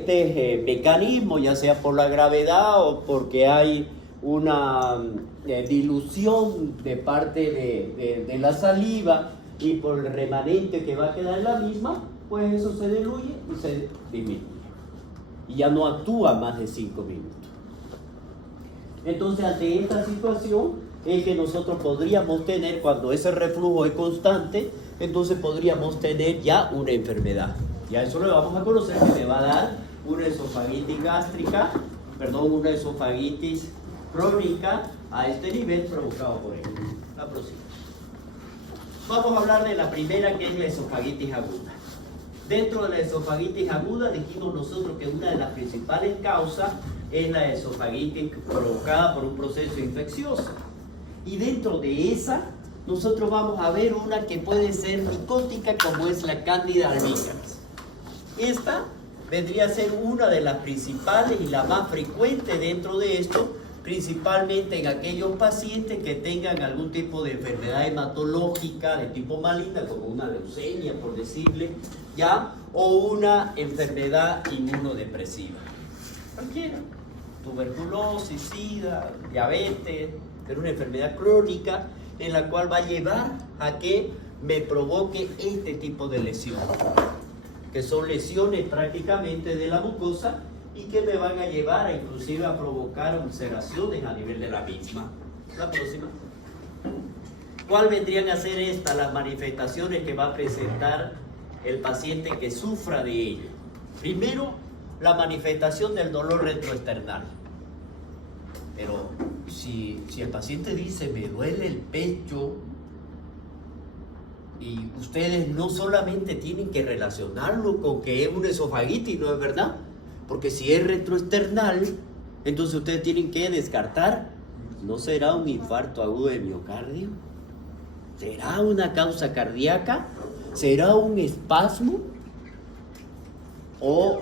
Este mecanismo, ya sea por la gravedad o porque hay una dilución de parte de la saliva y por el remanente que va a quedar en la misma, pues eso se diluye y se disminuye. Y ya no actúa más de 5 minutos. Entonces, ante esta situación es que nosotros podríamos tener, cuando ese reflujo es constante, entonces podríamos tener ya una enfermedad. Ya eso lo vamos a conocer, que le va a dar una esofagitis gástrica, una esofagitis crónica a este nivel provocado por él. La próxima. Vamos a hablar de la primera, que es la esofagitis aguda. Dentro de la esofagitis aguda dijimos nosotros que una de las principales causas es la esofagitis provocada por un proceso infeccioso. Y dentro de esa, nosotros vamos a ver una que puede ser micótica, como es la Candida albicans. Esta vendría a ser una de las principales y la más frecuente dentro de esto, principalmente en aquellos pacientes que tengan algún tipo de enfermedad hematológica de tipo maligna, como una leucemia, por decirle, ¿ya? O una enfermedad inmunodepresiva. Cualquiera. Tuberculosis, sida, diabetes, pero una enfermedad crónica en la cual va a llevar a que me provoque este tipo de lesiones, que son lesiones prácticamente de la mucosa y que me van a llevar a inclusive a provocar ulceraciones a nivel de la misma. La próxima. ¿Cuál vendrían a ser estas las manifestaciones que va a presentar el paciente que sufra de ello? Primero, la manifestación del dolor retroesternal. Pero si el paciente dice, me duele el pecho, y ustedes no solamente tienen que relacionarlo con que es una esofagitis, ¿no es verdad? Porque si es retroesternal, entonces ustedes tienen que descartar, ¿no será un infarto agudo de miocardio? ¿Será una causa cardíaca? ¿Será un espasmo? O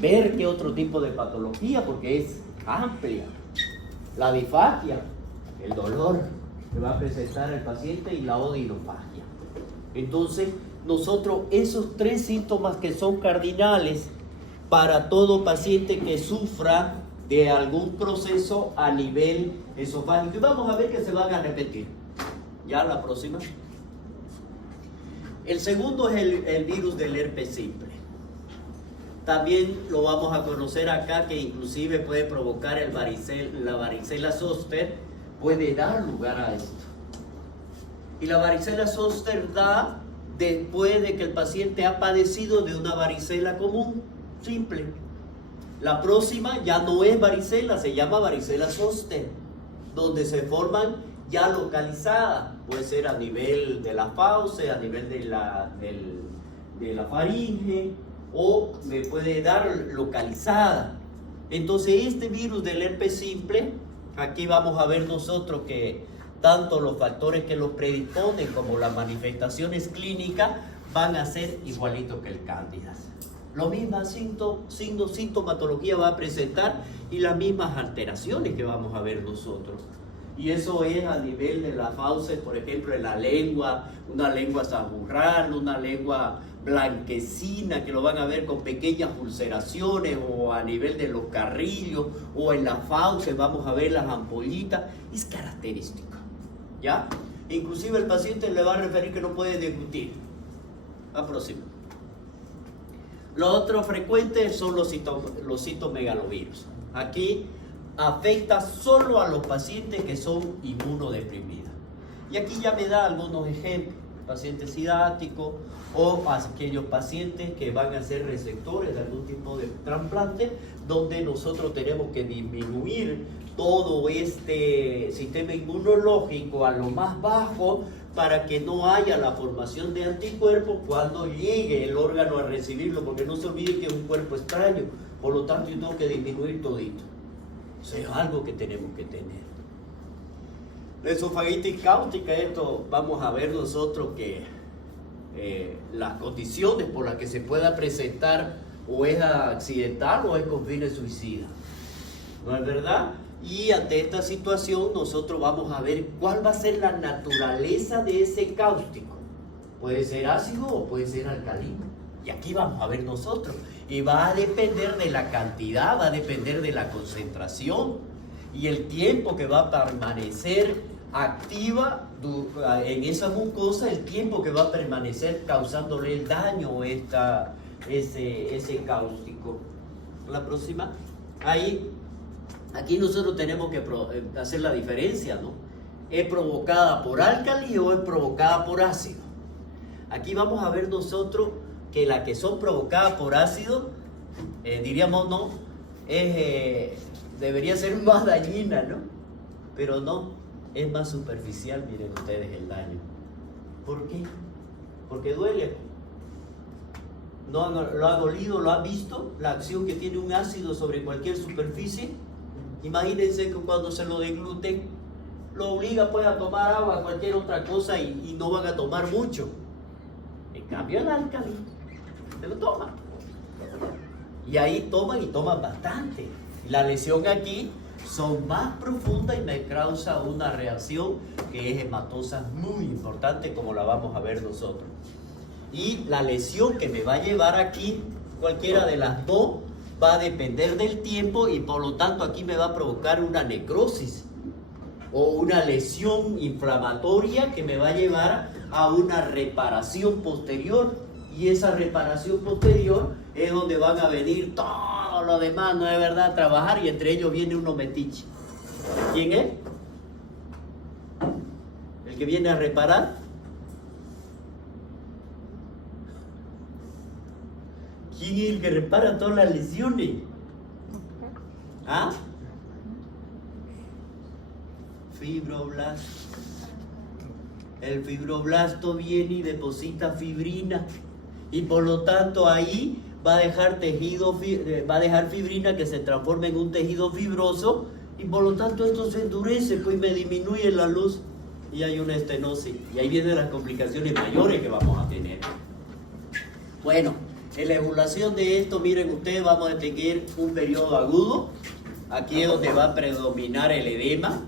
ver qué otro tipo de patología, porque es amplia. La disfagia, el dolor que va a presentar el paciente, y la odinofagia. Entonces, nosotros esos 3 síntomas que son cardinales para todo paciente que sufra de algún proceso a nivel esofágico. Y vamos a ver que se van a repetir. Ya la próxima. El segundo es el virus del herpes simple. También lo vamos a conocer acá, que inclusive puede provocar la varicela zoster, puede dar lugar a esto. Y la varicela zoster da después de que el paciente ha padecido de una varicela común, simple. La próxima ya no es varicela, se llama varicela zoster, donde se forman ya localizadas, puede ser a nivel de la fauce, a nivel de la faringe, o me puede dar localizada. Entonces este virus del herpes simple, aquí vamos a ver nosotros que tanto los factores que lo predisponen como las manifestaciones clínicas van a ser igualitos que el cándida. Lo misma sintomatología va a presentar y las mismas alteraciones que vamos a ver nosotros. Y eso es a nivel de la fauces, por ejemplo, en la lengua, una lengua sanjurral, una lengua blanquecina, que lo van a ver con pequeñas ulceraciones, o a nivel de los carrillos, o en la fauces vamos a ver las ampollitas. Es característico, ¿ya? Inclusive el paciente le va a referir que no puede deglutir. La próxima. Lo otro frecuente son los citomegalovirus. Aquí afecta solo a los pacientes que son inmunodeprimidos. Y aquí ya me da algunos ejemplos. Pacientes cidáticos o aquellos pacientes que van a ser receptores de algún tipo de trasplante, donde nosotros tenemos que disminuir todo este sistema inmunológico a lo más bajo para que no haya la formación de anticuerpos cuando llegue el órgano a recibirlo, porque no se olvide que es un cuerpo extraño, por lo tanto yo tengo que disminuir todito. Eso es algo que tenemos que tener. La esofagitis cáustica, esto vamos a ver nosotros que las condiciones por las que se pueda presentar o es accidental o es con fines suicidas. ¿No es verdad? Y ante esta situación nosotros vamos a ver cuál va a ser la naturaleza de ese cáustico. Puede ser ácido o puede ser alcalino. Y aquí vamos a ver nosotros Y va a depender de la cantidad, va a depender de la concentración y el tiempo que va a permanecer activa en esa mucosa, el tiempo que va a permanecer causándole el daño ese cáustico. La próxima. Aquí nosotros tenemos que hacer la diferencia, ¿no? ¿Es provocada por álcali o es provocada por ácido? Aquí vamos a ver nosotros que las que son provocadas por ácido, diríamos no, debería ser más dañina, ¿no? Pero no, es más superficial, miren ustedes el daño. ¿Por qué? Porque duele. ¿No lo han olido, lo han visto? La acción que tiene un ácido sobre cualquier superficie. Imagínense que cuando se lo degluten, lo obliga pues a tomar agua, cualquier otra cosa y no van a tomar mucho. En cambio el álcali, se lo toman. Y ahí toman y toman bastante. La lesión aquí son más profundas y me causa una reacción que es hematosa muy importante, como la vamos a ver nosotros. Y la lesión que me va a llevar aquí, cualquiera de las dos, va a depender del tiempo y por lo tanto aquí me va a provocar una necrosis o una lesión inflamatoria que me va a llevar a una reparación posterior, y esa reparación posterior es donde van a venir todo lo demás, no es verdad, a trabajar, y entre ellos viene uno metiche. ¿Quién es? ¿El que viene a reparar? ¿Quién es el que repara todas las lesiones? ¿Ah? Fibroblasto. El fibroblasto viene y deposita fibrina y por lo tanto ahí va a dejar fibrina que se transforma en un tejido fibroso y por lo tanto esto se endurece, pues me disminuye la luz y hay una estenosis y ahí vienen las complicaciones mayores que vamos a tener. Bueno, en la evaluación de esto, miren ustedes, vamos a tener un periodo agudo, aquí es donde va a predominar el edema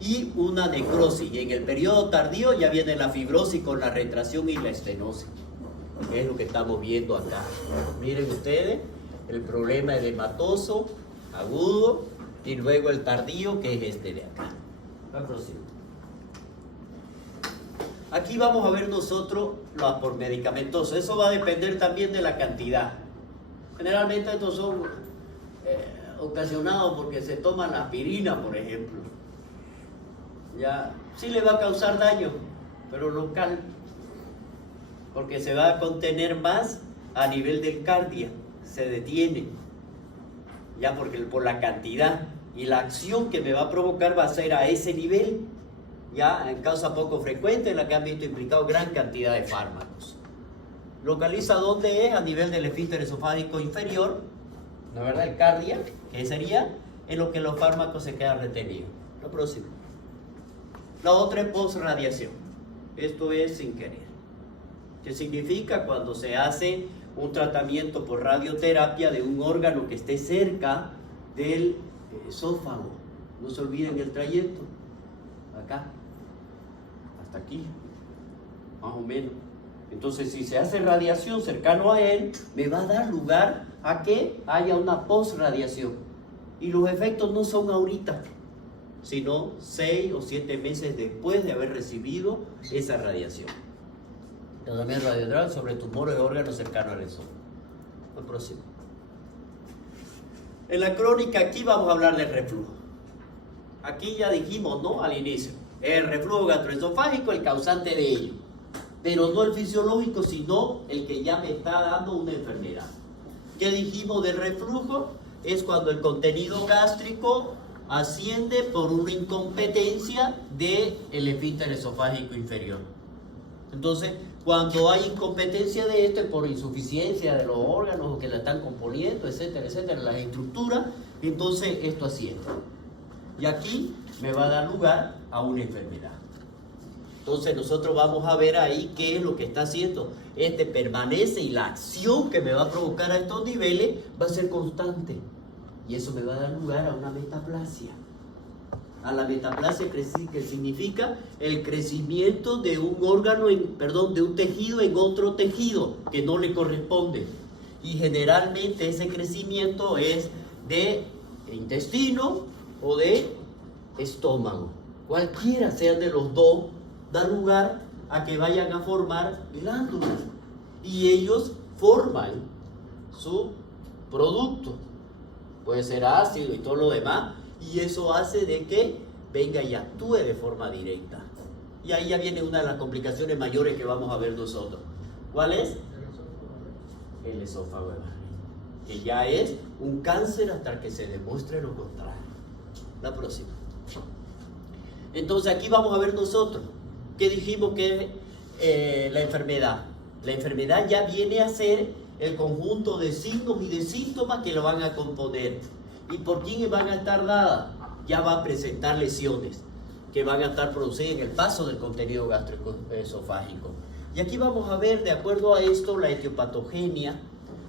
y una necrosis. Y en el periodo tardío ya viene la fibrosis con la retracción y la estenosis, que es lo que estamos viendo acá. Miren ustedes, el problema edematoso, agudo, y luego el tardío, que es este de acá. La próxima. Aquí vamos a ver nosotros lo por medicamentoso. Eso va a depender también de la cantidad. Generalmente estos son ocasionados porque se toma la aspirina, por ejemplo. Ya, sí le va a causar daño, pero local, porque se va a contener más a nivel del cardia, se detiene, ya porque por la cantidad y la acción que me va a provocar va a ser a ese nivel, ya en causa poco frecuente en la que han visto implicado gran cantidad de fármacos. Localiza dónde es, a nivel del esfínter esofágico inferior, ¿no es verdad? El cardia, que sería en lo que los fármacos se quedan retenidos. Lo próximo. La otra es postradiación. Esto es sin querer. ¿Qué significa? Cuando se hace un tratamiento por radioterapia de un órgano que esté cerca del esófago. No se olviden el trayecto. Acá. Hasta aquí. Más o menos. Entonces, si se hace radiación cercano a él, me va a dar lugar a que haya una postradiación. Y los efectos no son ahorita, sino 6 o 7 meses después de haber recibido esa radiación. Tratamiento radioterapia sobre tumores de órganos cercanos al esófago. El próximo. En la crónica aquí vamos a hablar del reflujo. Aquí ya dijimos, ¿no? Al inicio. El reflujo gastroesofágico, el causante de ello. Pero no el fisiológico, sino el que ya me está dando una enfermedad. ¿Qué dijimos del reflujo? Es cuando el contenido gástrico asciende por una incompetencia del esfínter esofágico inferior. Entonces, cuando hay incompetencia de este por insuficiencia de los órganos que la están componiendo, etcétera, etcétera, las estructuras, entonces esto asciende. Y aquí me va a dar lugar a una enfermedad. Entonces nosotros vamos a ver ahí qué es lo que está haciendo. Este permanece y la acción que me va a provocar a estos niveles va a ser constante. Y eso me va a dar lugar a una metaplasia. A la metaplasia que significa el crecimiento de un órgano, de un tejido en otro tejido que no le corresponde. y generalmente ese crecimiento es de intestino o de estómago. Cualquiera sea de los dos da lugar a que vayan a formar glándulas y ellos forman su producto. Puede ser ácido y todo lo demás, y eso hace de que venga y actúe de forma directa. Y ahí ya viene una de las complicaciones mayores que vamos a ver nosotros. ¿Cuál es? El esófago de barriga, que ya es un cáncer hasta que se demuestre lo contrario. La próxima. Entonces aquí vamos a ver nosotros que dijimos que la enfermedad. La enfermedad ya viene a ser el conjunto de signos y de síntomas que lo van a componer. ¿Y por quién van a estar dadas? Ya va a presentar lesiones que van a estar producidas en el paso del contenido gastroesofágico. Y aquí vamos a ver, de acuerdo a esto, la etiopatogenia.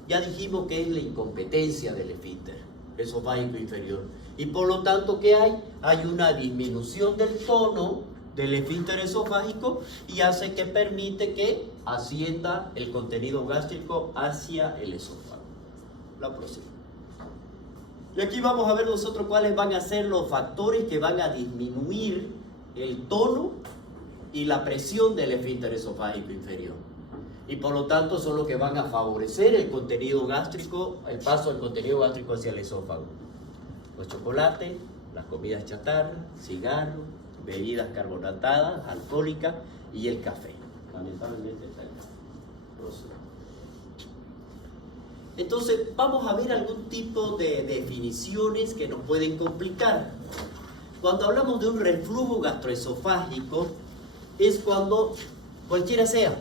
Ya dijimos que es la incompetencia del esfínter esofágico inferior. Y por lo tanto, ¿qué hay? Hay una disminución del tono del esfínter esofágico y hace que permite que ascienda el contenido gástrico hacia el esófago. La próxima. Y aquí vamos a ver nosotros cuáles van a ser los factores que van a disminuir el tono y la presión del esfínter esofágico inferior. Y por lo tanto son los que van a favorecer el contenido gástrico, el paso del contenido gástrico hacia el esófago. Los chocolates, las comidas chatarras, cigarros, bebidas carbonatadas, alcohólicas y el café. Lamentablemente está el café. Entonces vamos a ver algún tipo de definiciones que nos pueden complicar. Cuando hablamos de un reflujo gastroesofágico es cuando cualquiera sea.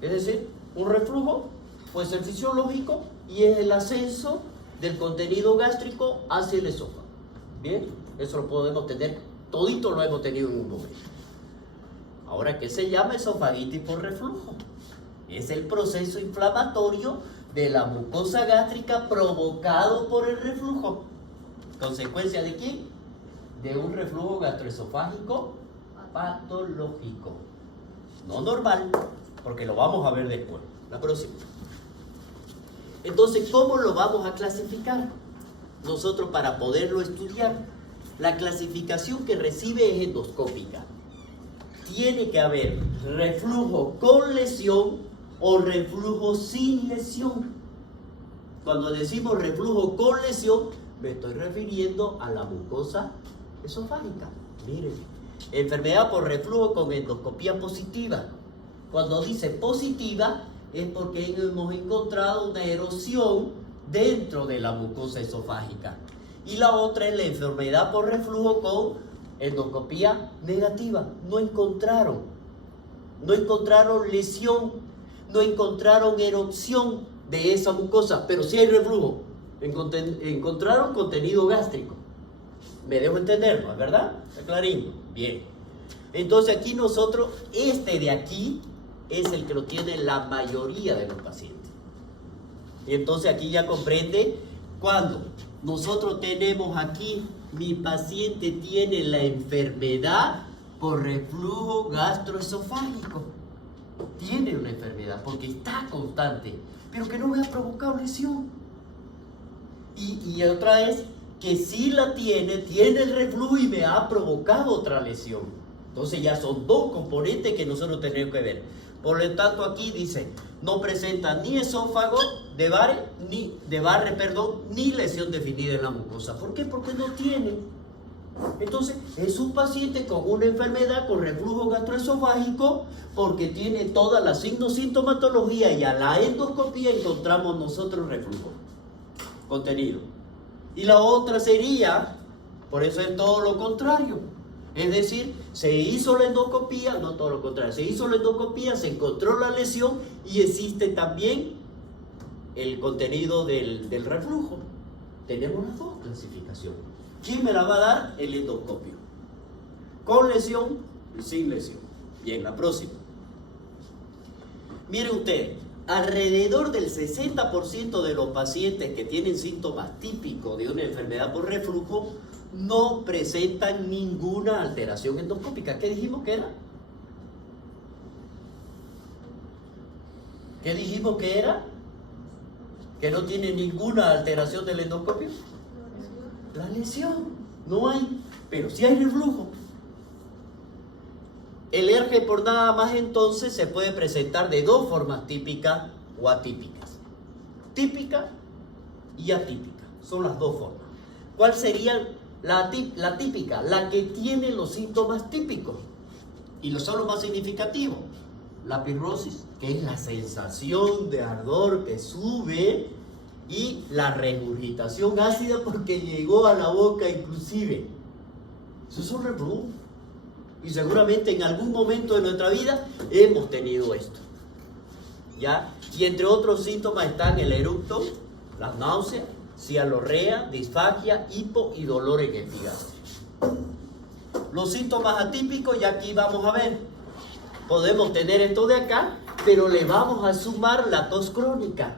Es decir, un reflujo puede ser fisiológico y es el ascenso del contenido gástrico hacia el esófago. Bien, eso lo podemos tener, todito lo hemos tenido en un momento. Ahora, ¿qué se llama esofagitis por reflujo? Es el proceso inflamatorio de la mucosa gástrica provocado por el reflujo. ¿Consecuencia de quién? De un reflujo gastroesofágico patológico. No normal, porque lo vamos a ver después. La próxima. Entonces, ¿cómo lo vamos a clasificar? Nosotros para poderlo estudiar, la clasificación que recibe es endoscópica. Tiene que haber reflujo con lesión o reflujo sin lesión. Cuando decimos reflujo con lesión, me estoy refiriendo a la mucosa esofágica. Miren, enfermedad por reflujo con endoscopía positiva. Cuando dice positiva, es porque hemos encontrado una erosión dentro de la mucosa esofágica. Y la otra es la enfermedad por reflujo con endoscopía negativa. No encontraron lesión, no encontraron erupción de esa mucosa, pero sí hay reflujo. Encontraron contenido gástrico. Me dejo entender, ¿no es verdad? ¿Está clarito? Bien. Entonces aquí nosotros, este de aquí es el que lo tiene la mayoría de los pacientes. Y entonces aquí ya comprende cuando nosotros tenemos aquí, mi paciente tiene la enfermedad por reflujo gastroesofágico. Tiene una enfermedad porque está constante, pero que no me ha provocado lesión. Y otra es que sí la tiene el reflujo y me ha provocado otra lesión. Entonces ya son dos componentes que nosotros tenemos que ver. Por lo tanto aquí dice, no presenta ni esófago de Barre, ni lesión definida en la mucosa. ¿Por qué? Porque no tiene. Entonces es un paciente con una enfermedad con reflujo gastroesofágico porque tiene toda la sintomatología y a la endoscopía encontramos nosotros reflujo contenido. Y la otra sería, por eso es todo lo contrario. Es decir, se hizo la endoscopía, no todo lo contrario, se hizo la endoscopía, se encontró la lesión y existe también el contenido del reflujo. Tenemos las dos clasificaciones. ¿Quién me la va a dar? El endoscopio. Con lesión y sin lesión. Bien, la próxima. Mire usted, alrededor del 60% de los pacientes que tienen síntomas típicos de una enfermedad por reflujo no presentan ninguna alteración endoscópica. ¿Qué dijimos que era? ¿Qué dijimos que era? que no tiene ninguna alteración del endoscopio? La lesión, no hay, pero sí hay reflujo. El ERGE por nada más entonces se puede presentar de dos formas, típicas o atípicas. Típica y atípica, son las dos formas. ¿Cuál sería la típica? La que tiene los síntomas típicos y son los más significativos. La pirrosis, que es la sensación de ardor que sube, y la regurgitación ácida porque llegó a la boca inclusive. Esos son reflujos. Y seguramente en algún momento de nuestra vida hemos tenido esto. ¿Ya? Y entre otros síntomas están el eructo, las náuseas, cialorrea, disfagia, hipo y dolor en epigastrio. Los síntomas atípicos, y aquí vamos a ver, podemos tener esto de acá, pero le vamos a sumar la tos crónica.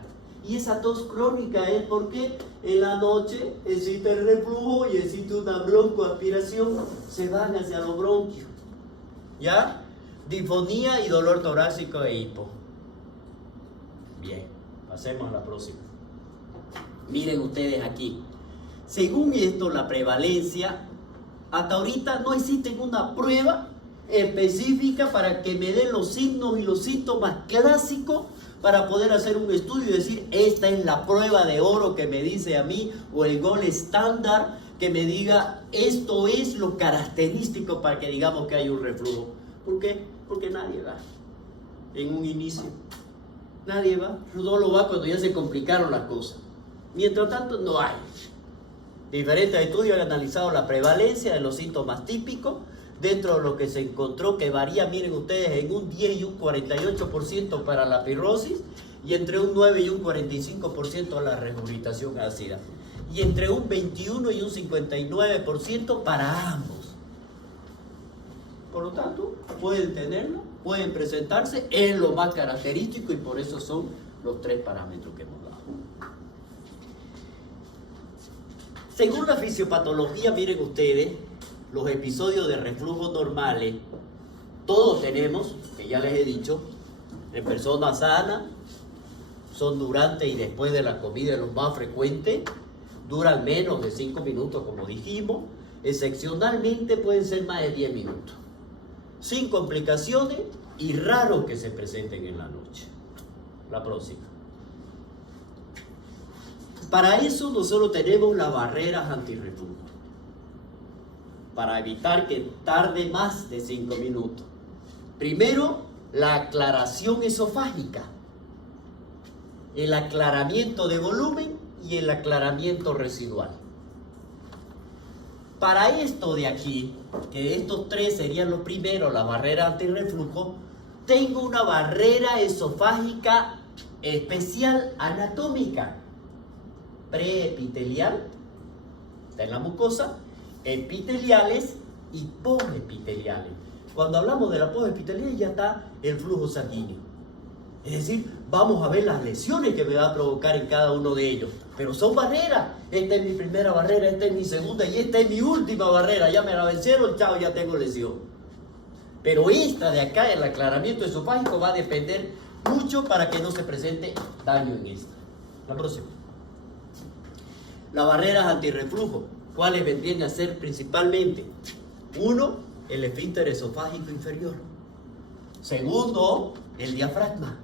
Y esa tos crónica es porque en la noche existe el reflujo y existe una broncoaspiración, se van hacia los bronquios. ¿Ya? Disfonía y dolor torácico e hipo. Bien, pasemos a la próxima. Miren ustedes aquí. Según esto, la prevalencia, hasta ahorita no existe una prueba específica para que me den los signos y los síntomas clásicos para poder hacer un estudio y decir, esta es la prueba de oro que me dice a mí, o el gol estándar que me diga, esto es lo característico para que digamos que hay un reflujo. ¿Por qué? Porque nadie va en un inicio. Nadie va. Solo va cuando ya se complicaron las cosas. Mientras tanto, no hay. Diferentes estudios han analizado la prevalencia de los síntomas típicos, dentro de lo que se encontró que varía, miren ustedes, en un 10 y un 48% para la pirrosis, y entre un 9 y un 45% la regurgitación ácida, y entre un 21 y un 59% para ambos. Por lo tanto, pueden tenerlo, pueden presentarse, es lo más característico y por eso son los tres parámetros que hemos dado. Según la fisiopatología, miren ustedes, los episodios de reflujo normales, todos tenemos, que ya les he dicho, en personas sanas, son durante y después de la comida los más frecuentes, duran menos de 5 minutos como dijimos, excepcionalmente pueden ser más de 10 minutos, sin complicaciones y raro que se presenten en la noche. La próxima. Para eso nosotros tenemos las barreras antirreflujo, para evitar que tarde más de 5 minutos. Primero, la aclaración esofágica, el aclaramiento de volumen y el aclaramiento residual. Para esto de aquí, que estos tres serían los primeros, la barrera antirreflujo, tengo una barrera esofágica especial anatómica, preepitelial, está en la mucosa, epiteliales y posepiteliales. Cuando hablamos de la posepitelial ya está el flujo sanguíneo. Es decir, vamos a ver las lesiones que me va a provocar en cada uno de ellos. Pero son barreras. Esta es mi primera barrera, esta es mi segunda y esta es mi última barrera. Ya me la vencieron, chao, ya tengo lesión. Pero esta de acá, el aclaramiento esofágico, va a depender mucho para que no se presente daño en esta. La próxima. Las barreras antirreflujo. ¿Cuáles vendrían a ser principalmente? Uno, el esfínter esofágico inferior. Segundo, el diafragma.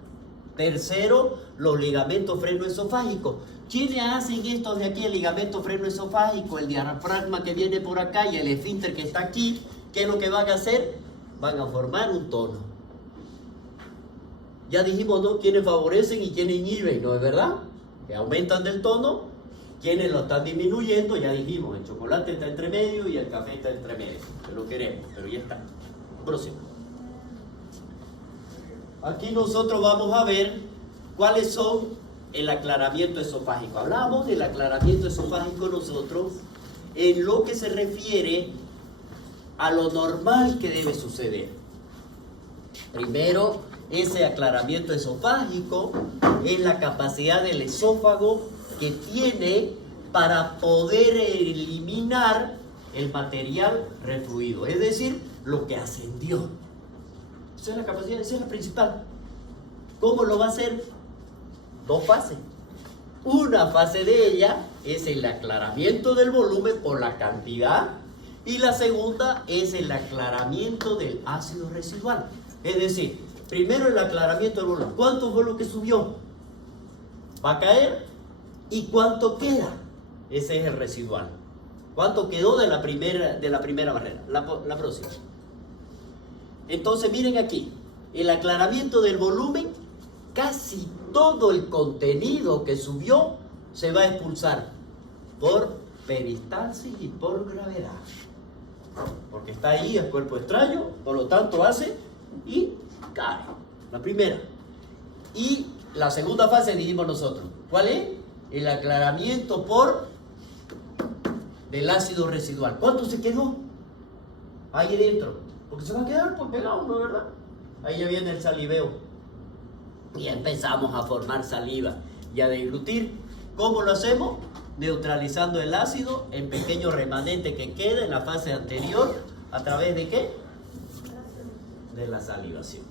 Tercero, los ligamentos frenoesofágicos. ¿Quiénes hacen esto de aquí? El ligamento frenoesofágico, el diafragma que viene por acá y el esfínter que está aquí. ¿Qué es lo que van a hacer? Van a formar un tono. Ya dijimos, ¿no? Quiénes favorecen y quiénes inhiben, ¿no es verdad? Que aumentan del tono. Quienes lo están disminuyendo, ya dijimos, el chocolate está entre medio y el café está entre medio. Que lo queremos, pero ya está. Próximo. Aquí nosotros vamos a ver cuáles son el aclaramiento esofágico. Hablamos del aclaramiento esofágico nosotros en lo que se refiere a lo normal que debe suceder. Primero, ese aclaramiento esofágico es la capacidad del esófago que tiene para poder eliminar el material refluido, es decir, lo que ascendió. Esa es la capacidad, esa es la principal. ¿Cómo lo va a hacer? Dos fases. Una fase de ella es el aclaramiento del volumen por la cantidad y la segunda es el aclaramiento del ácido residual. Es decir, primero el aclaramiento del volumen. ¿Cuánto fue lo que subió? ¿Va a caer? ¿Y cuánto queda? Ese es el residual. ¿Cuánto quedó de la primera barrera? La próxima. Entonces miren aquí, el aclaramiento del volumen, casi todo el contenido que subió se va a expulsar por peristalsis y por gravedad. Porque está ahí el cuerpo extraño, por lo tanto hace y cae. La primera. Y la segunda fase dijimos nosotros. ¿Cuál es? El aclaramiento del ácido residual. ¿Cuánto se quedó ahí dentro? Porque se va a quedar pues pegado, ¿no? ¿Verdad? Ahí ya viene el saliveo. Y empezamos a formar saliva y a deglutir. ¿Cómo lo hacemos? Neutralizando el ácido en pequeños remanentes que queda en la fase anterior. ¿A través de qué? De la salivación.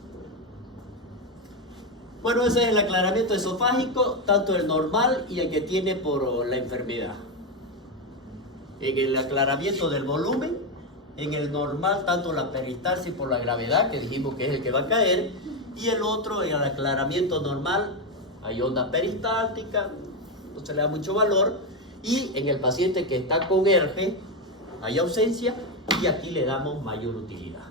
Bueno, ese es el aclaramiento esofágico, tanto el normal y el que tiene por la enfermedad. En el aclaramiento del volumen, en el normal, tanto la peristalsis por la gravedad, que dijimos que es el que va a caer, y el otro, en el aclaramiento normal, hay onda peristáltica, no se le da mucho valor, y en el paciente que está con ERGE, hay ausencia, y aquí le damos mayor utilidad.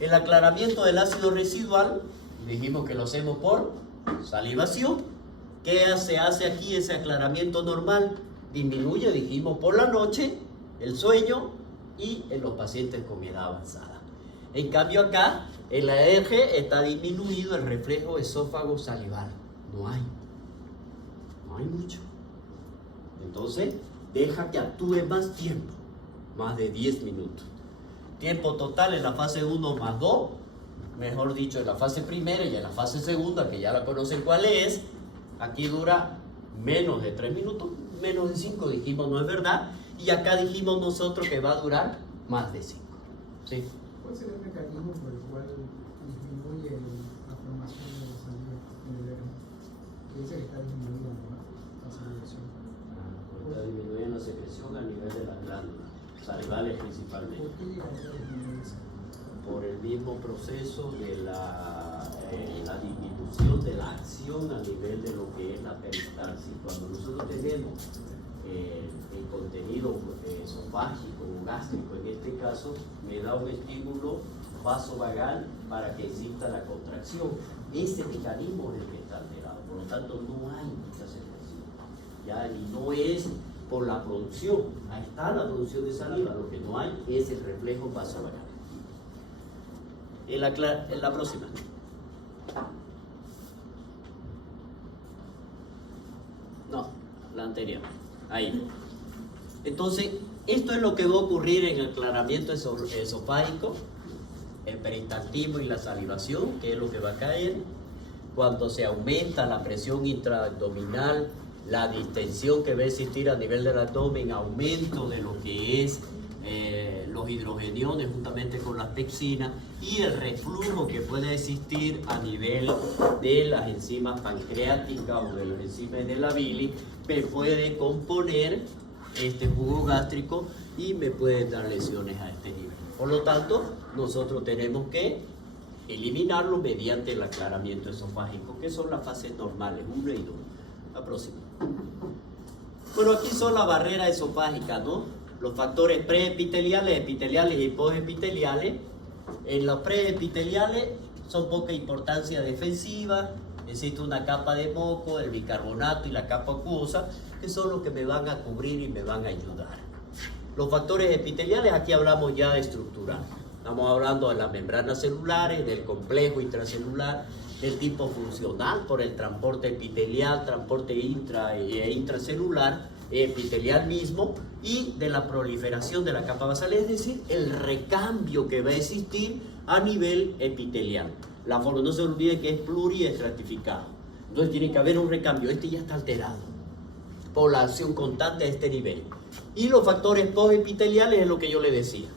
El aclaramiento del ácido residual, dijimos que lo hacemos por salivación. ¿Qué se hace aquí ese aclaramiento normal? Disminuye, dijimos, por la noche, el sueño y en los pacientes con edad avanzada. En cambio acá, en la ERGE está disminuido el reflejo esófago salival. No hay mucho. Entonces, deja que actúe más tiempo, más de 10 minutos. Tiempo total en la fase 1 más 2, mejor dicho, en la fase primera y en la fase segunda, que ya la conocen cuál es, aquí dura menos de 3 minutos, menos de 5, dijimos, no es verdad, y acá dijimos nosotros que va a durar más de 5. ¿Sí? ¿Cuál sería el mecanismo por el cual disminuye la formación de la saliva en el ERGE? Que dice que está disminuyendo, ¿no? La salivación. Está disminuyendo la secreción a nivel de las glándulas salivales principalmente. ¿Por qué llegaría a disminuirse? Por el mismo proceso de la disminución de la acción a nivel de lo que es la peristalsis. Cuando nosotros tenemos el contenido esofágico o gástrico, en este caso, me da un estímulo vasovagal para que exista la contracción. Ese mecanismo es el que está alterado, por lo tanto no hay mucha secreción. ¿Ya? Y no es por la producción, ahí está la producción de saliva, lo que no hay es el reflejo vasovagal. En la próxima. No, la anterior. Ahí. Entonces, esto es lo que va a ocurrir en el aclaramiento esofágico, el peristaltismo y la salivación, que es lo que va a caer cuando se aumenta la presión intraabdominal, la distensión que va a existir a nivel del abdomen, aumento de lo que es los hidrogeniones juntamente con las peccinas y el reflujo que puede existir a nivel de las enzimas pancreáticas o de las enzimas de la bilis, me puede componer este jugo gástrico y me pueden dar lesiones a este nivel. Por lo tanto, nosotros tenemos que eliminarlo mediante el aclaramiento esofágico, que son las fases normales, 1 y 2. La próxima. Bueno, aquí son las barreras esofágicas, ¿no? Los factores preepiteliales, epiteliales y posepiteliales. En los preepiteliales son poca importancia defensiva, existe una capa de moco, el bicarbonato y la capa acuosa, que son los que me van a cubrir y me van a ayudar. Los factores epiteliales, aquí hablamos ya de estructural. Estamos hablando de las membranas celulares, del complejo intracelular, del tipo funcional por el transporte epitelial, transporte intracelular, epitelial mismo, y de la proliferación de la capa basal, es decir, el recambio que va a existir a nivel epitelial. La forma, no se olvide que es pluriestratificado. Entonces tiene que haber un recambio. Este ya está alterado por la acción constante a este nivel. Y los factores postepiteliales es lo que yo le decía.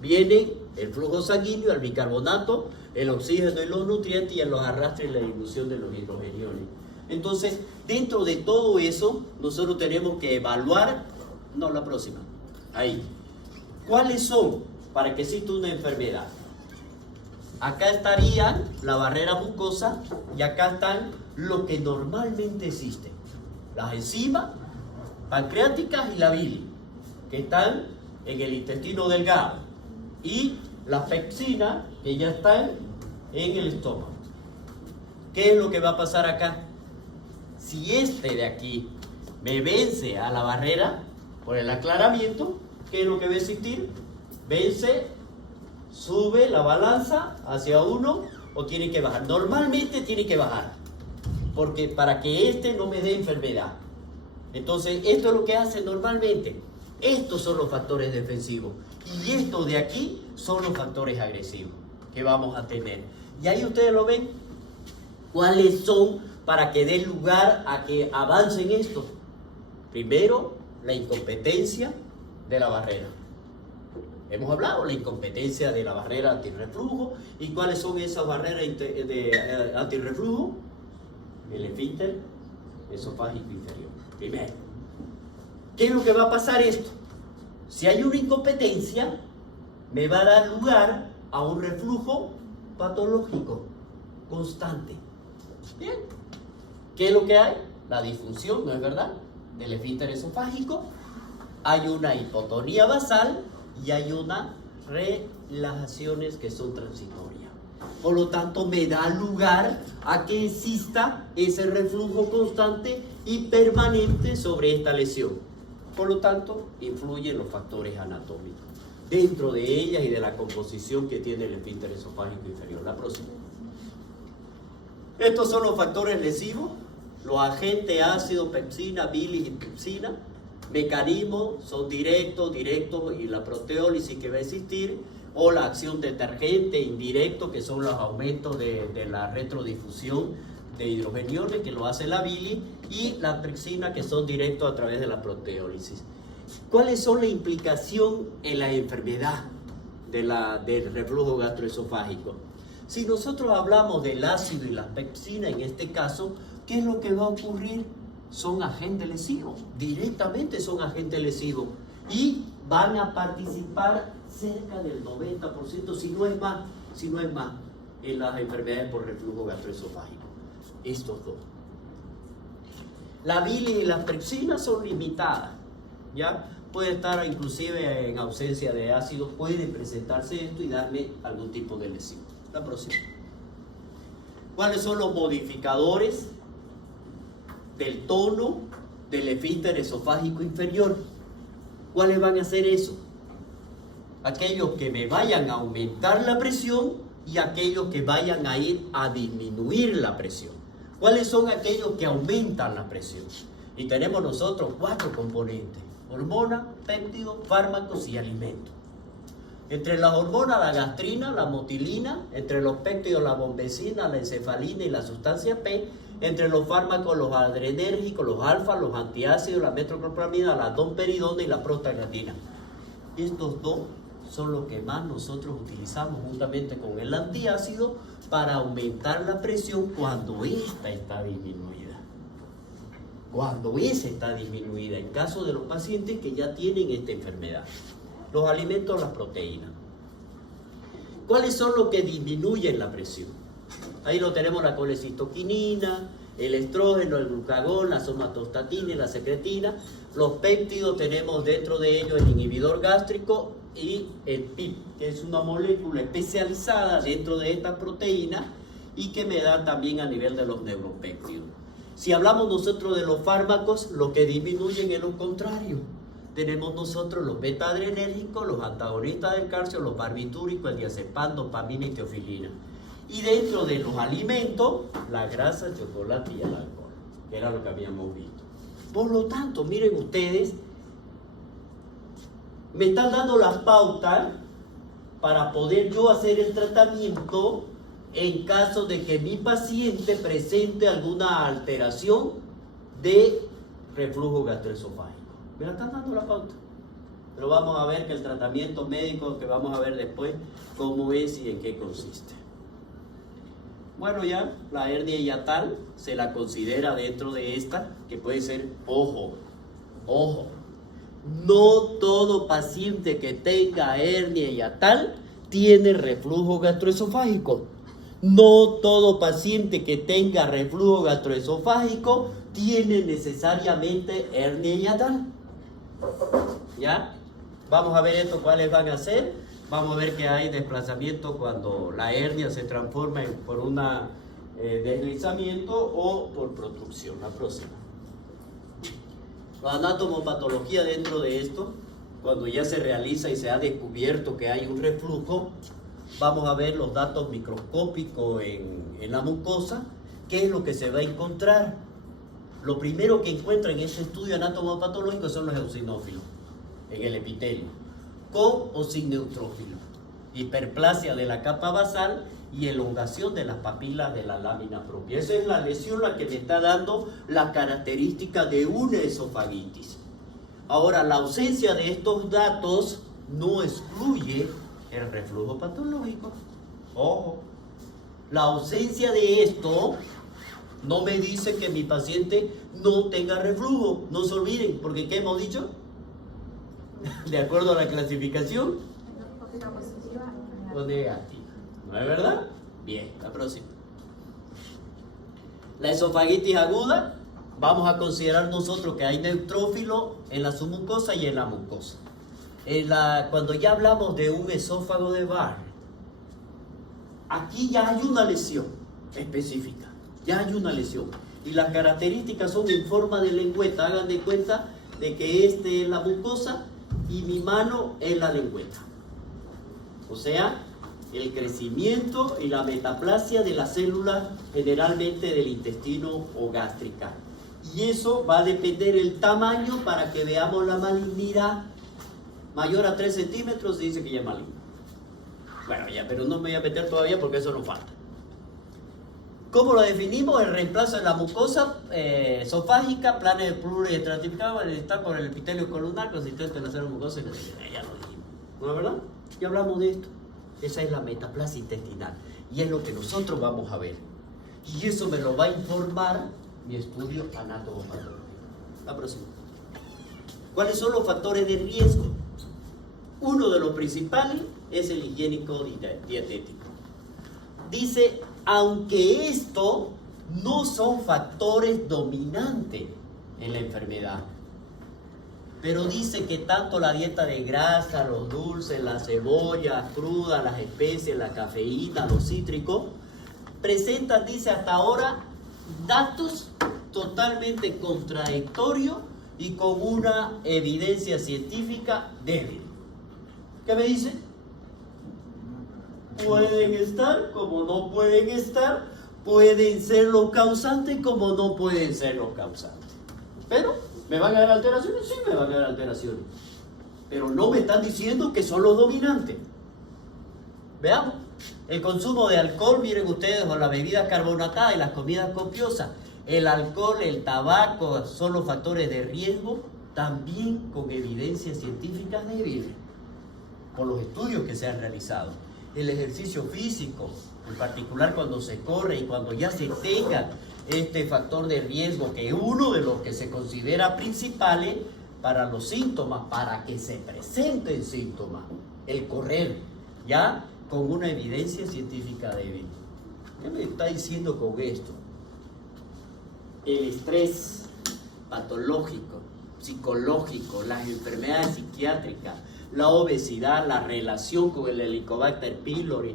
Vienen el flujo sanguíneo, el bicarbonato, el oxígeno y los nutrientes, y en los arrastres y la dilución de los hidrogeniones. Entonces, dentro de todo eso, nosotros tenemos que evaluar, no, la próxima, ahí, ¿cuáles son para que exista una enfermedad? Acá estaría la barrera mucosa y acá están lo que normalmente existe, las enzimas pancreáticas y la bilis, que están en el intestino delgado, y las pepsinas que ya están en el estómago. ¿Qué es lo que va a pasar acá? Si este de aquí me vence a la barrera por el aclaramiento, ¿qué es lo que va a existir? Vence, sube la balanza hacia 1 o tiene que bajar. Normalmente tiene que bajar, porque para que este no me dé enfermedad. Entonces, esto es lo que hace normalmente. Estos son los factores defensivos y estos de aquí son los factores agresivos que vamos a tener. Y ahí ustedes lo ven. ¿Cuáles son para que dé lugar a que avancen estos? Primero, la incompetencia de la barrera. Hemos hablado de la incompetencia de la barrera antirreflujo. ¿Y cuáles son esas barreras de antirreflujo? El esfínter esofágico inferior. Primero, ¿qué es lo que va a pasar esto? Si hay una incompetencia, me va a dar lugar a un reflujo patológico constante. Bien. ¿Qué es lo que hay? La disfunción, ¿no es verdad?, del esfínter esofágico. Hay una hipotonía basal y hay unas relajaciones que son transitorias. Por lo tanto, me da lugar a que exista ese reflujo constante y permanente sobre esta lesión. Por lo tanto, influyen los factores anatómicos dentro de ellas y de la composición que tiene el esfínter esofágico inferior. La próxima. Estos son los factores lesivos, los agentes ácidos, pepsina, bilis y pepsina. Mecanismos son directos y la proteólisis que va a existir, o la acción detergente indirecto, que son los aumentos de la retrodifusión de hidrogeniones que lo hace la bilis, y la pepsina, que son directos a través de la proteólisis. ¿Cuáles son la implicación en la enfermedad del reflujo gastroesofágico? Si nosotros hablamos del ácido y la pepsina en este caso, ¿qué es lo que va a ocurrir? Son agentes lesivos, directamente son agentes lesivos, y van a participar cerca del 90%, si no es más, en las enfermedades por reflujo gastroesofágico. Estos dos. La bilis y las pepsinas son limitadas, ¿ya? Puede estar inclusive en ausencia de ácido, puede presentarse esto y darme algún tipo de lesión. La próxima. ¿Cuáles son los modificadores del tono del esfínter esofágico inferior? ¿Cuáles van a hacer eso? Aquellos que me vayan a aumentar la presión y aquellos que vayan a ir a disminuir la presión. ¿Cuáles son aquellos que aumentan la presión? Y tenemos nosotros 4 componentes: hormonas, péptidos, fármacos y alimentos. Entre las hormonas, la gastrina, la motilina; entre los péptidos, la bombecina, la encefalina y la sustancia P; entre los fármacos, los adrenérgicos, los alfa, los antiácidos, la metoclopramida, la domperidona y la prostaglandina. Estos dos son los que más nosotros utilizamos juntamente con el antiácido para aumentar la presión cuando esta está disminuida. Cuando esa está disminuida, en caso de los pacientes que ya tienen esta enfermedad. Los alimentos, las proteínas. ¿Cuáles son los que disminuyen la presión? Ahí lo tenemos: la colecistoquinina, el estrógeno, el glucagón, la somatostatina y la secretina. Los péptidos tenemos dentro de ellos el inhibidor gástrico y el PIP, que es una molécula especializada dentro de esta proteína y que me da también a nivel de los neuropéptidos. Si hablamos nosotros de los fármacos, lo que disminuyen es lo contrario. Tenemos nosotros los beta-adrenérgicos, los antagonistas del calcio, los barbitúricos, el diazepam, dopamina y teofilina. Y dentro de los alimentos, la grasa, el chocolate y el alcohol, que era lo que habíamos visto. Por lo tanto, miren ustedes, me están dando las pautas para poder yo hacer el tratamiento en caso de que mi paciente presente alguna alteración de reflujo gastroesofágico. Me la están dando la pauta. Pero vamos a ver que el tratamiento médico, que vamos a ver después cómo es y en qué consiste. Bueno, ya la hernia hiatal se la considera dentro de esta, que puede ser, ojo, no todo paciente que tenga hernia hiatal tiene reflujo gastroesofágico. No todo paciente que tenga reflujo gastroesofágico tiene necesariamente hernia hiatal. ¿Ya? Vamos a ver esto, cuáles van a ser. Vamos a ver que hay desplazamiento cuando la hernia se transforma por un deslizamiento o por protrusión. La próxima. La anatomopatología dentro de esto, cuando ya se realiza y se ha descubierto que hay un reflujo, vamos a ver los datos microscópicos en la mucosa. ¿Qué es lo que se va a encontrar? Lo primero que encuentra en ese estudio anatomopatológico son los eosinófilos en el epitelio, con o sin neutrófilo, hiperplasia de la capa basal y elongación de las papilas de la lámina propia. Esa es la lesión la que me está dando la característica de una esofagitis. Ahora, la ausencia de estos datos no excluye el reflujo patológico. Ojo, la ausencia de esto no me dice que mi paciente no tenga reflujo. No se olviden, porque ¿qué hemos dicho? De acuerdo a la clasificación, o negativa. ¿No es verdad? Bien, la próxima. La esofagitis aguda, vamos a considerar nosotros que hay neutrófilo en la submucosa y en la mucosa. Cuando ya hablamos de un esófago de Barr, aquí ya hay una lesión específica, ya hay una lesión. Y las características son en forma de lengüeta. Hagan de cuenta de que este es la mucosa y mi mano es la lengüeta. O sea, el crecimiento y la metaplasia de las células generalmente del intestino o gástrica. Y eso va a depender el tamaño para que veamos la malignidad. Mayor a 3 centímetros se dice que ya es maligno. Bueno, ya, pero no me voy a meter todavía porque eso nos falta. ¿Cómo lo definimos? El reemplazo de la mucosa esofágica, planes pluriestratificados, está por el epitelio columnar consistente en la célula mucosa. Ya lo dijimos, ¿no es verdad? Ya hablamos de esto. Esa es la metaplasia intestinal y es lo que nosotros vamos a ver. Y eso me lo va a informar mi estudio anatomopatológico. La próxima. ¿Cuáles son los factores de riesgo? Uno de los principales es el higiénico dietético. Dice, aunque esto no son factores dominantes en la enfermedad, pero dice que tanto la dieta de grasa, los dulces, las cebollas crudas, las especies, la cafeína, los cítricos, presentan, dice hasta ahora, datos totalmente contradictorios y con una evidencia científica débil. ¿Qué me dice? Pueden estar como no pueden estar, pueden ser los causantes como no pueden ser los causantes. Pero, ¿me van a dar alteraciones? Sí, me van a dar alteraciones. Pero no me están diciendo que son los dominantes. Veamos. El consumo de alcohol, miren ustedes, o la bebida carbonatada y las comidas copiosas. El alcohol, el tabaco son los factores de riesgo, también con evidencia científica débil, por los estudios que se han realizado. El ejercicio físico, en particular cuando se corre y cuando ya se tenga este factor de riesgo, que es uno de los que se considera principales para los síntomas, para que se presenten síntomas, el correr, ya con una evidencia científica débil. ¿Qué me está diciendo con esto? El estrés patológico, psicológico, las enfermedades psiquiátricas, la obesidad, la relación con el Helicobacter pylori,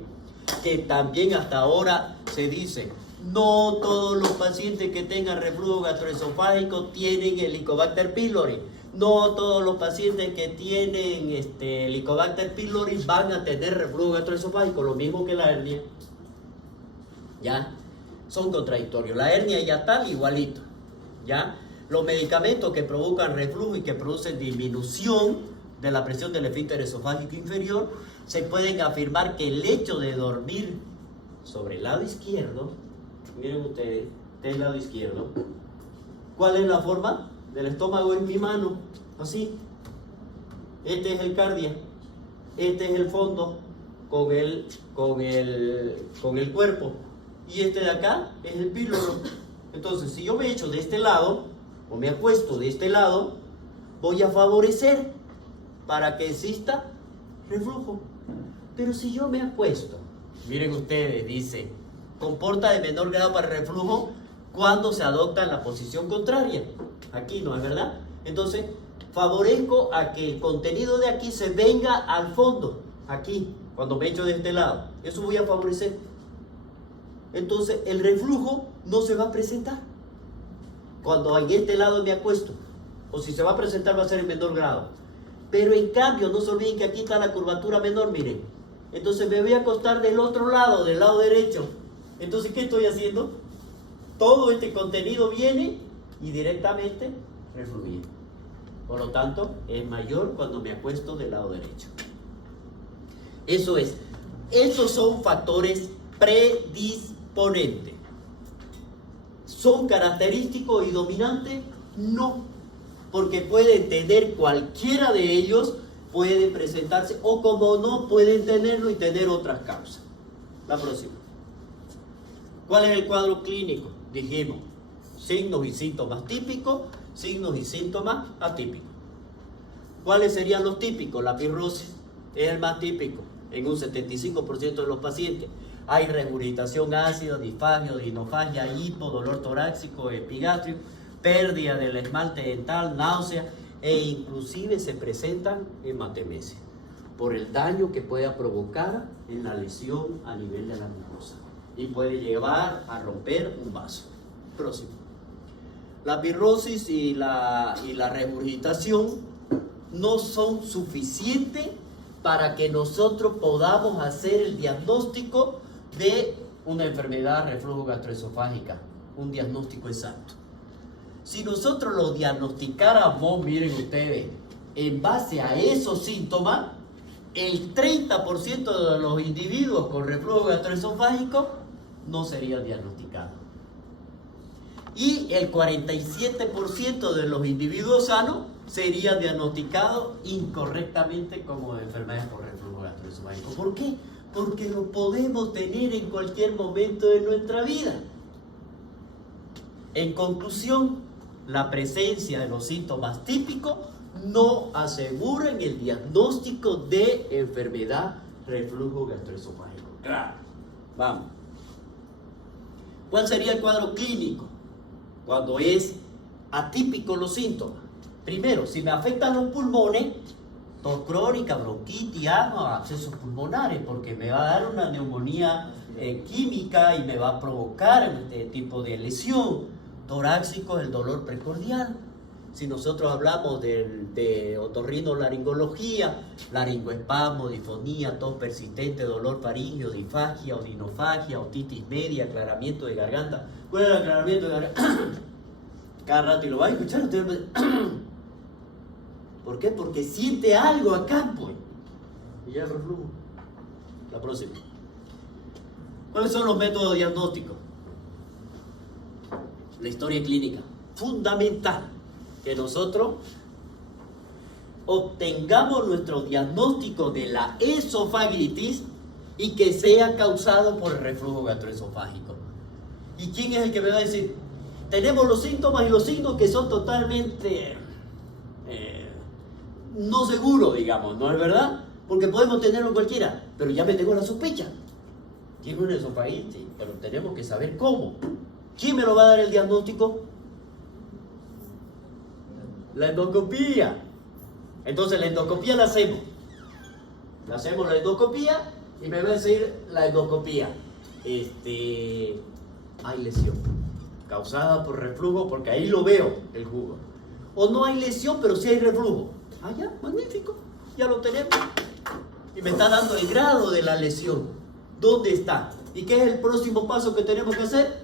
que también hasta ahora se dice, no todos los pacientes que tengan reflujo gastroesofágico tienen Helicobacter pylori. No todos los pacientes que tienen Helicobacter pylori van a tener reflujo gastroesofágico, lo mismo que la hernia. ¿Ya? Son contradictorios. La hernia hiatal igualito. ¿Ya? Los medicamentos que provocan reflujo y que producen disminución de la presión del esfínter esofágico inferior, se pueden afirmar que el hecho de dormir sobre el lado izquierdo, miren ustedes, este es el lado izquierdo, ¿cuál es la forma del estómago? En mi mano, así. Este es el cardia, este es el fondo con el cuerpo. y este de acá es el píloro. Entonces, si yo me echo de este lado, o me acuesto de este lado, voy a favorecer para que exista reflujo. Pero si yo me acuesto, miren ustedes, dice, comporta de menor grado para reflujo cuando se adopta en la posición contraria. Aquí no es verdad. Entonces, favorezco a que el contenido de aquí se venga al fondo, aquí, cuando me echo de este lado. Eso voy a favorecer. Entonces, el reflujo no se va a presentar cuando en este lado me acuesto. O si se va a presentar, va a ser en menor grado. Pero en cambio, no se olviden que aquí está la curvatura menor, miren. Entonces me voy a acostar del otro lado, del lado derecho. Entonces, ¿qué estoy haciendo? Todo este contenido viene y directamente refluye. Por lo tanto, es mayor cuando me acuesto del lado derecho. Eso es. Esos son factores predisponentes. ¿Son característicos y dominantes? No. Porque pueden tener cualquiera de ellos, puede presentarse, o como no, pueden tenerlo y tener otras causas. La próxima. ¿Cuál es el cuadro clínico? Dijimos, signos y síntomas típicos, signos y síntomas atípicos. ¿Cuáles serían los típicos? La pirrosis es el más típico en un 75% de los pacientes. Hay regurgitación ácida, disfagia, dinofagia, hipo, dolor torácico, epigástrico, pérdida del esmalte dental, náusea, e inclusive se presentan hematemesis por el daño que pueda provocar en la lesión a nivel de la mucosa y puede llevar a romper un vaso. Próximo. La pirrosis y la regurgitación no son suficientes para que nosotros podamos hacer el diagnóstico de una enfermedad reflujo gastroesofágica, un diagnóstico exacto. Si nosotros lo diagnosticáramos, miren ustedes, en base a esos síntomas, el 30% de los individuos con reflujo gastroesofágico no serían diagnosticados. Y el 47% de los individuos sanos serían diagnosticados incorrectamente como enfermedades por reflujo gastroesofágico. ¿Por qué? Porque lo podemos tener en cualquier momento de nuestra vida. En conclusión, la presencia de los síntomas típicos no aseguran el diagnóstico de enfermedad reflujo gastroesofágico. Claro. Vamos. ¿Cuál sería el cuadro clínico? Cuando es atípico los síntomas. Primero, si me afectan los pulmones, tos crónica, bronquitis, asma, abscesos pulmonares, porque me va a dar una neumonía química y me va a provocar este tipo de lesión. Torácico, el dolor precordial. Si nosotros hablamos de otorrinolaringología, laringoespasmo, difonía, tos persistente, dolor faríngeo, disfagia, odinofagia, otitis media, aclaramiento de garganta. ¿Cuál es el aclaramiento de garganta? Cada rato, y lo va a escuchar usted. ¿Por qué? Porque siente algo acá, pues. Y ya el reflujo. La próxima. ¿Cuáles son los métodos diagnósticos? La historia clínica. Fundamental que nosotros obtengamos nuestro diagnóstico de la esofagitis y que sea causado por el reflujo gastroesofágico. ¿Y quién es el que me va a decir? Tenemos los síntomas y los signos que son totalmente no seguros, digamos, ¿no es verdad? Porque podemos tenerlo cualquiera, pero ya me tengo la sospecha. Tiene una esofagitis, pero tenemos que saber cómo. ¿Quién me lo va a dar el diagnóstico? La endoscopía. Entonces la endoscopía la hacemos. La hacemos la endoscopía y me va a decir la endoscopía. Hay lesión causada por reflujo, porque ahí lo veo el jugo. O no hay lesión, pero sí hay reflujo. Ah, ya, magnífico. Ya lo tenemos. Y me está dando el grado de la lesión. ¿Dónde está? ¿Y qué es el próximo paso que tenemos que hacer?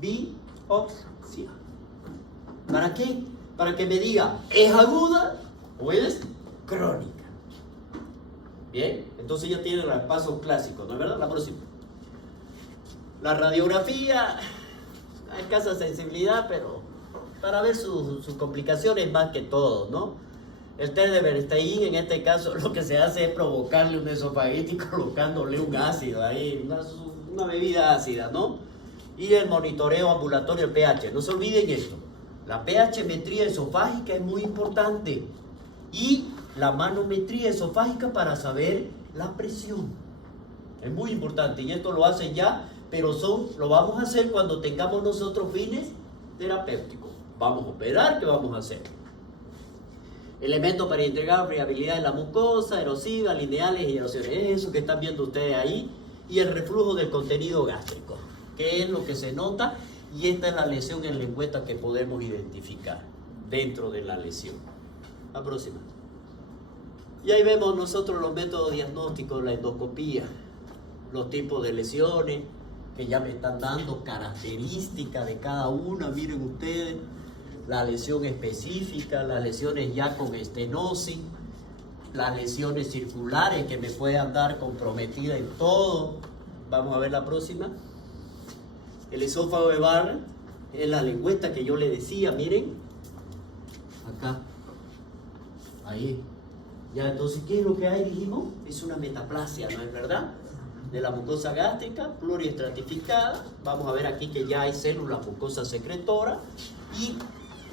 Biopsia. ¿Para qué? Para que me diga, ¿es aguda o es crónica? Bien, entonces ya tiene el paso clásico, ¿no es verdad? La próxima. La radiografía, hay escasa sensibilidad, pero para ver sus complicaciones más que todo, ¿no? El test de Bernstein, en este caso, lo que se hace es provocarle un esofagitis colocándole un ácido ahí, una bebida ácida, ¿no? Y el monitoreo ambulatorio, el pH. No se olviden esto. La pH-metría esofágica es muy importante. Y la manometría esofágica para saber la presión. Es muy importante. Y esto lo hacen ya, pero lo vamos a hacer cuando tengamos nosotros fines terapéuticos. Vamos a operar, ¿qué vamos a hacer? Elementos para entregar friabilidad de la mucosa, erosiva, lineales y erosiones. Es eso que están viendo ustedes ahí. Y el reflujo del contenido gástrico, que es lo que se nota. Y esta es la lesión en lengüeta que podemos identificar dentro de la lesión. La próxima. Y ahí vemos nosotros los métodos diagnósticos, la endoscopía, los tipos de lesiones, que ya me están dando características de cada una. Miren ustedes, la lesión específica, las lesiones ya con estenosis, las lesiones circulares que me puedan dar comprometida en todo. Vamos a ver la próxima. El esófago de Barrett es la lengüeta que yo le decía, miren, acá, ahí. Ya, entonces, ¿qué es lo que hay? Dijimos, es una metaplasia, ¿no es verdad? De la mucosa gástrica, pluriestratificada. Vamos a ver aquí que ya hay células mucosas secretoras. Y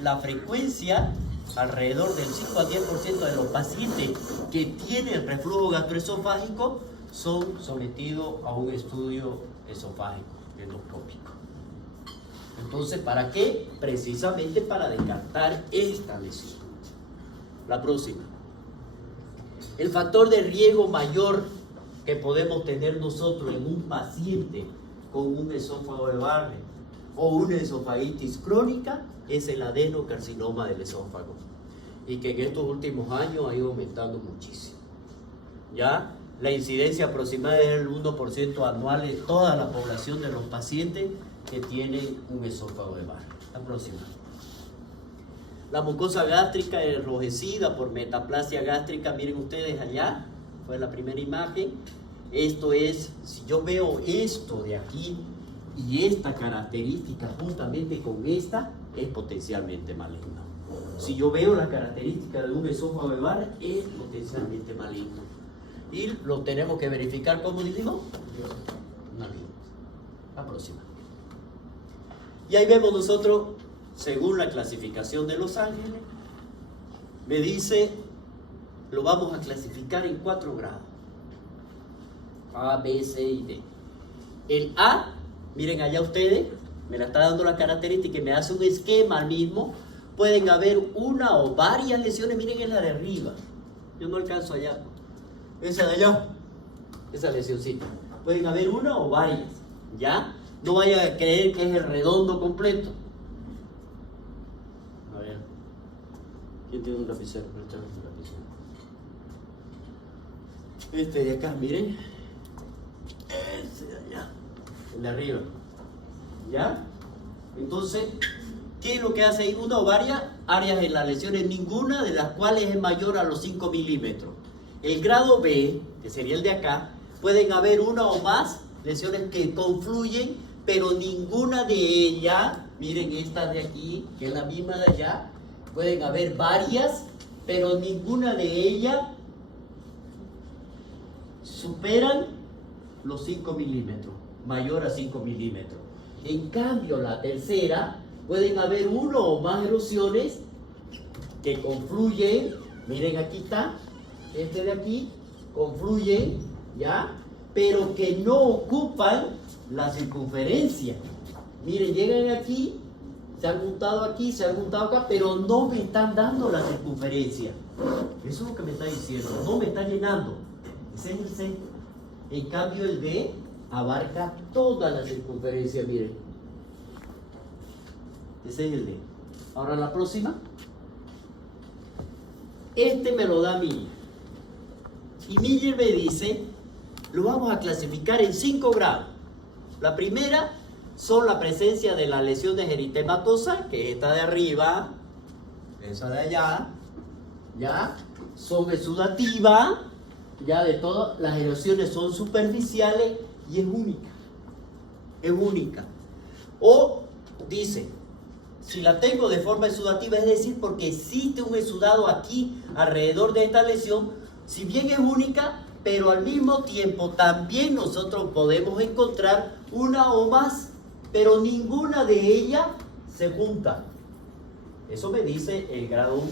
la frecuencia, alrededor del 5 al 10% de los pacientes que tienen reflujo gastroesofágico son sometidos a un estudio esofágico, endoscópico. Entonces, ¿para qué? Precisamente para descartar esta lesión. La próxima. El factor de riesgo mayor que podemos tener nosotros en un paciente con un esófago de Barrett o una esofagitis crónica es el adenocarcinoma del esófago, y que en estos últimos años ha ido aumentando muchísimo. Ya la incidencia aproximada es el 1% anual de toda la población de los pacientes que tienen un esófago de Barrett. La próxima. La mucosa gástrica enrojecida por metaplasia gástrica, miren ustedes allá, fue la primera imagen. Esto es, si yo veo esto de aquí y esta característica juntamente con esta, es potencialmente maligno. Si yo veo la característica de un esófago de Barrett, es potencialmente maligno. Y lo tenemos que verificar, ¿cómo dijimos? Maligno. La próxima. Y ahí vemos nosotros, según la clasificación de Los Ángeles, me dice, lo vamos a clasificar en 4 grados. A, B, C y D. El A, miren allá ustedes, me la está dando la característica y me hace un esquema al mismo. Pueden haber una o varias lesiones, miren en la de arriba. Yo no alcanzo allá. Esa de allá, esa lesioncita. Pueden haber una o varias, ¿ya? No vaya a creer que es el redondo completo. A ver, ¿quién tiene un lapicero? Este de acá, miren. Ese de allá, el de arriba. ¿Ya? Entonces, ¿qué es lo que hace ahí? Una o varias áreas en las lesiones, ninguna de las cuales es mayor a los 5 milímetros. El grado B, que sería el de acá, pueden haber una o más lesiones que confluyen, pero ninguna de ellas, miren esta de aquí, que es la misma de allá, pueden haber varias, pero ninguna de ellas superan los 5 milímetros, mayor a 5 milímetros. En cambio, la tercera, pueden haber uno o más erosiones que confluyen, miren aquí está, este de aquí, confluyen, ¿ya? Pero que no ocupan la circunferencia. Miren, llegan aquí, se han juntado aquí, se han juntado acá, pero no me están dando la circunferencia. Eso es lo que me está diciendo, no me está llenando. Ese es el C. En cambio, el D abarca toda la circunferencia, miren. Ese es el D. Ahora la próxima. Este me lo da Miller. Y Miller me dice, lo vamos a clasificar en 5 grados. La primera son la presencia de las lesiones eritematosas, que es esta de arriba, esa de allá, ya, son exudativas, ya de todas las erosiones son superficiales y es única. Es única. O dice, si la tengo de forma exudativa, es decir, porque existe un exudado aquí alrededor de esta lesión, si bien es única, pero al mismo tiempo también nosotros podemos encontrar una o más, pero ninguna de ellas se junta. Eso me dice el grado 1.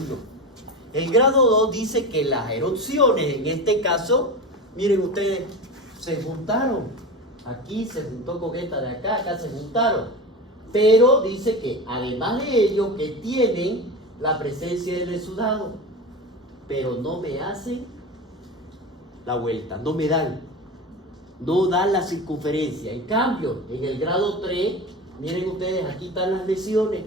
El grado 2 dice que las erupciones, en este caso, miren ustedes, se juntaron. Aquí se juntó con esta de acá, acá se juntaron. Pero dice que además de ello, que tienen la presencia del exudado, pero no me hacen la vuelta, no me dan. No dan la circunferencia. En cambio, en el grado 3, miren ustedes, aquí están las lesiones.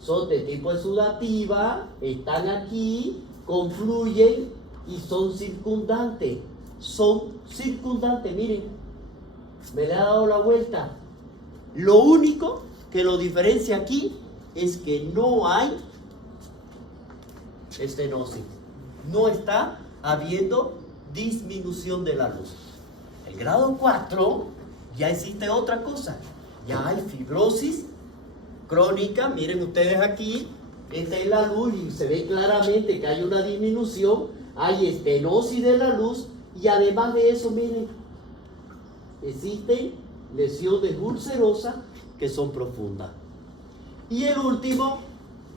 Son de tipo exudativa, están aquí, confluyen y son circundantes. Son circundantes, miren. Me le ha dado la vuelta. Lo único que lo diferencia aquí es que no hay estenosis. No está habiendo disminución de la luz. El grado 4 ya existe otra cosa. Ya hay fibrosis crónica. Miren ustedes aquí, esta es la luz y se ve claramente que hay una disminución. Hay estenosis de la luz y además de eso, miren, existen lesiones ulcerosas que son profundas. Y el último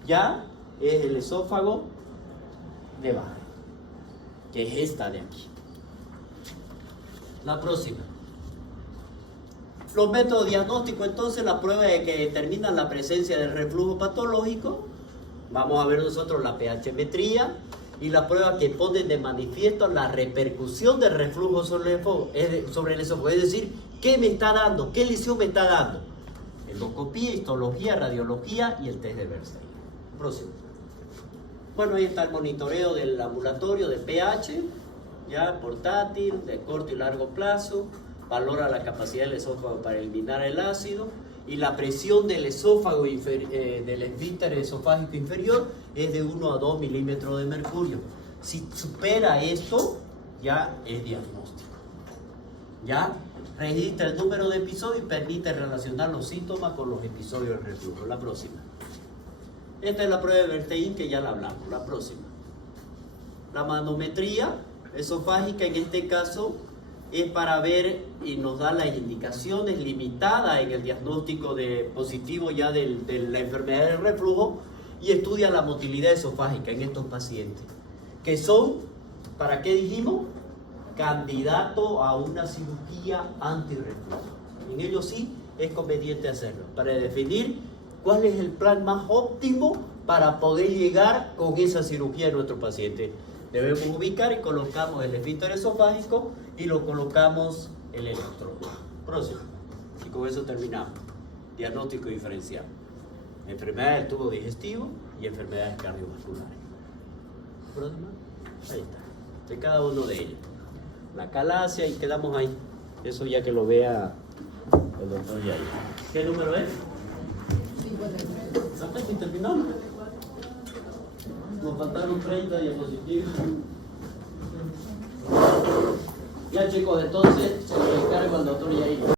ya es el esófago de Barré, que es esta de aquí. La próxima. Los métodos diagnósticos, entonces, la prueba de que determinan la presencia del reflujo patológico. Vamos a ver nosotros la pH-metría y la prueba que ponen de manifiesto la repercusión del reflujo sobre el esófago. Es decir, ¿qué me está dando? ¿Qué lesión me está dando? Endoscopía, histología, radiología y el test de Bernstein. Próximo. Bueno, ahí está el monitoreo del ambulatorio de pH, ya portátil, de corto y largo plazo. Valora la capacidad del esófago para eliminar el ácido y la presión del esófago del esfínter esofágico inferior es de 1 a 2 milímetros de mercurio. Si supera esto, ya es diagnóstico. Ya registra el número de episodios y permite relacionar los síntomas con los episodios del reflujo. La próxima. Esta es la prueba de Bernstein que ya la hablamos. La próxima. La manometría esofágica en este caso es para ver y nos da las indicaciones limitadas en el diagnóstico de positivo ya de la enfermedad del reflujo y estudia la motilidad esofágica en estos pacientes, que son, ¿para qué dijimos? Candidato a una cirugía antirreflujo. En ellos sí es conveniente hacerlo, para definir cuál es el plan más óptimo para poder llegar con esa cirugía a nuestro paciente. Debemos ubicar y colocamos el esfínter esofágico y lo colocamos el electrodo. Próximo. Y con eso terminamos. Diagnóstico diferencial. Enfermedades del tubo digestivo y enfermedades cardiovasculares. Próximo. Ahí está. De cada uno de ellos. La calasia y quedamos ahí. Eso ya que lo vea el doctor Yair. ¿Qué número es? 53. ¿Hasta que terminamos? Nos faltaron 30 diapositivas. Ya chicos, entonces se lo encargo al doctor Yair.